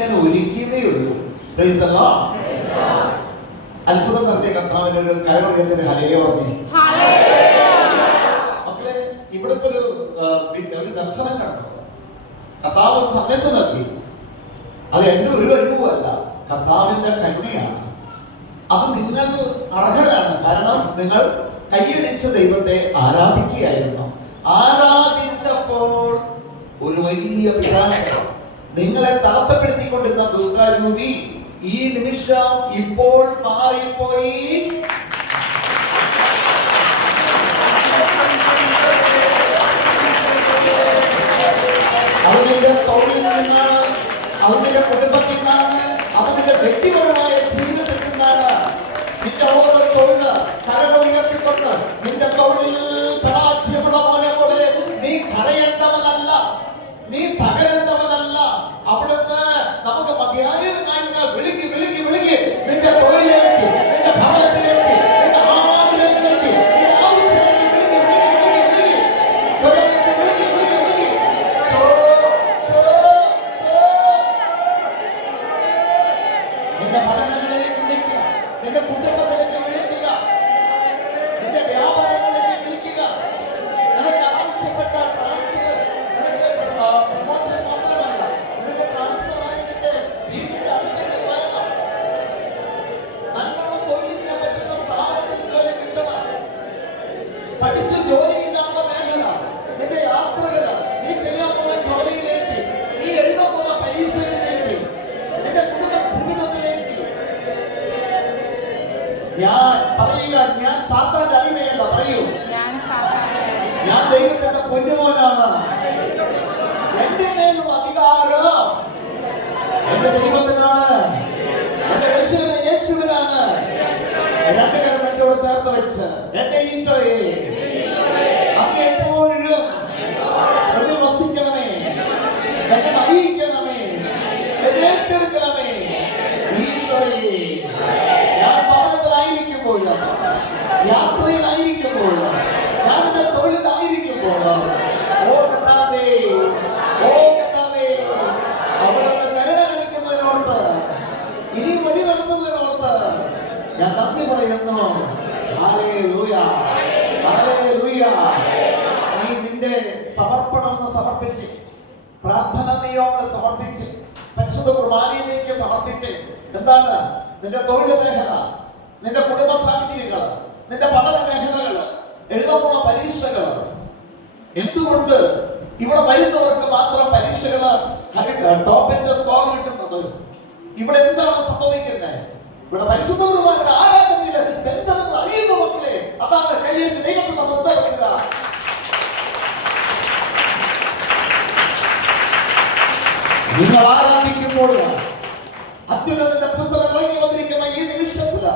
ഞാൻ ഒരുക്കിയതേ ഉള്ളൂ. Praise the Lord. അത്ഭുതം നടത്തിയ കർത്താവിന്റെ ഒരു കരമറിയത്തിന് ഹല്ലേലൂയ പറഞ്ഞേ. മക്കളെ, ഇവിടെ ഒരു ദർശനം കണ്ടു. കർത്താവ് ഒരു സന്ദേശം നൽകി. അത് എന്റെ ഒരു കഴിവുമല്ല, കർത്താവിന്റെ കരുണയാണ്. അത് നിങ്ങൾ അർഹരാണ്. കാരണം നിങ്ങൾ കൈയടിച്ച ദൈവത്തെ ആരാധിക്കുകയായിരുന്നു. ആരാധിച്ചപ്പോൾ ഒരു വലിയ വികാസം നിങ്ങളെ തടസ്സപ്പെടുത്തിക്കൊണ്ടിരുന്ന ദുഷ്ടാരൂപി ഈ നിമിഷം ഇപ്പോൾ മാറിപ്പോയി. അവന്റെ തൊഴിലിൽ നിന്നാണ്, അവന്റെ കുടുംബത്തിൽ നിന്നാണ്, അവന്റെ വ്യക്തിപരമായ ജീവിതത്തിൽ നിന്നാണ്. നിന്റെ ഓരോ തൊഴില് കരകൾ ഉയർത്തിക്കൊണ്ട് നിന്റെ തൊഴിൽ പരാജയമുള്ള മോനെ പോലെ നീ കരയേണ്ടവനല്ല, നീ തകരേണ്ടവനല്ല. അവിടുന്ന് നമുക്ക് മതിയായവനായി വിളിക്ക് വിളിക്ക് വിളിക്ക്. നിന്റെ തൊഴിലേക്ക്, നിന്റെ ഭവനത്തിലേക്ക്, നിന്റെ ആഗ്രഹത്തിലേക്ക്, നിന്റെ ആവശ്യത്തിലേക്ക് വിളിക്ക് വിളിക്ക് വിളിക്ക് വിളിക്ക്. സ്വരമേറ്റ് വിളിക്ക് വിളിക്ക് വിളിക്ക്. നിന്റെ പഠനങ്ങളിലേക്ക് വിളിക്കുക, നിന്റെ കുടുംബത്തിലേക്ക് വിളിക്കുക, നിന്റെ വ്യാപാരങ്ങളിലേക്ക് വിളിക്കുക. നിനക്ക് ആവശ്യപ്പെട്ട ട്രാൻസ്ഫർ, നിനക്ക് പ്രമോഷൻ മാത്രമല്ല, നിനക്ക് ട്രാൻസ്ഫർ ആയി നിന്റെ വീട്ടിന്റെ അടുത്തേക്ക് വരണം. നല്ലോണം തൊഴിൽ ചെയ്യാൻ പറ്റുന്ന സ്ഥാപനത്തിൽ ജോലി കിട്ടണം. പഠിച്ച് ജോലി ഇല്ലാത്ത മേഖല, നിന്റെ യാത്രകള്, നീ ചെയ്യാൻ പോകുന്ന ജോലിയിലേക്ക്, നീ എഴുതാൻ പോകുന്ന പരീക്ഷകളിലേക്ക്, നിന്റെ കുടുംബ ജീവിതത്തിലേക്ക്. ഞാൻ പറയുക, ഞാൻ സാത്താന്റെ അടിമയല്ല. പറയൂ, ഞാൻ ദൈവത്തിന്റെ പൊന്നുമോനാണ്. എന്റെ മേലുള്ള അധികാരം എന്റെ ദൈവത്തിനാണ്, എന്റെ രക്ഷകനായ യേശുവിനാണ്. രണ്ട് കരം നെഞ്ചോട് ചേർത്ത് വെച്ച്, എന്റെ ഈശോയെ അങ്ങ് എപ്പോഴും എന്നെ വസിക്കണമേ, എന്നെ നയിക്കണമേ, എന്നെ ഏറ്റെടുക്കണമേ. ഈശോയെ, ഞാൻ ഭവനത്തിലായിരിക്കുമ്പോഴും, യാത്രയിലായിരിക്കുമ്പോഴും, ഞാൻ എന്റെ തൊഴിലായിരിക്കുമ്പോഴും, ഓ കർത്താവേ, ഓ കർത്താവേ, അവിടുന്ന് കരുണ കാണിക്കുന്നതിനോർത്ത്, ഇനി വഴി നടത്തുന്നതിനോർത്ത് ഞാൻ നന്ദി പറയുന്നു. Hallelujah, hallelujah. നീ നിന്റെ സമർപ്പണം സമർപ്പിച്ച്, പ്രാർത്ഥന നിയോഗങ്ങൾ സമർപ്പിച്ച്, പരിശുദ്ധ കുർബാനയിലേക്ക് സമർപ്പിച്ച്, എന്താണ് നിന്റെ തൊഴിൽ മേഖല, നിന്റെ കുടുംബ സാഹചര്യങ്ങൾ, നിന്റെ പഠന മേഖലകൾ, എഴുതാൻ പോണ പരീക്ഷകൾ. എന്തുകൊണ്ട് ഇവിടെ വരുന്നവർക്ക് മാത്രം പരീക്ഷകള് ടോപ്പിന്റെ സ്കോർ കിട്ടുന്നത്? ഇവിടെ എന്താണ് സംഭവിക്കുന്നത്? ഇവിടെ പരിശുദ്ധ കുർബാനയുടെ ആരാധനയിൽ ബന്ധങ്ങൾ അറിയുന്ന മക്കളെ, അതാണ് കൈയടിച്ച് ദൈവത്തെ നമ്മൾ വെക്കുക. നിങ്ങൾ ആരാധിക്കുമ്പോൾ അത്യുന്നതന്റെ പുത്രൻ ഇറങ്ങി വന്നിരിക്കുന്ന ഈ നിമിഷത്തില്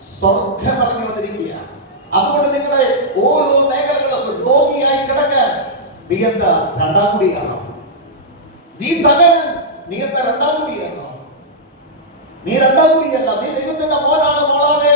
സ്വർഗം ഇറങ്ങി വന്നിരിക്കുക. അതുകൊണ്ട് നിങ്ങളെ ഓരോ മേഖലകളും രോഗിയായി കിടക്കാൻ നീ എന്താ രണ്ടാം കൂടിയാണോ? നീ തകരാൻ നീ എന്താ രണ്ടാം കൂടിയാണോ? നീ രണ്ടാം കൂടിയല്ല, നീ ദൈവത്തിന്റെ മോനാണ്, മോളാണ്.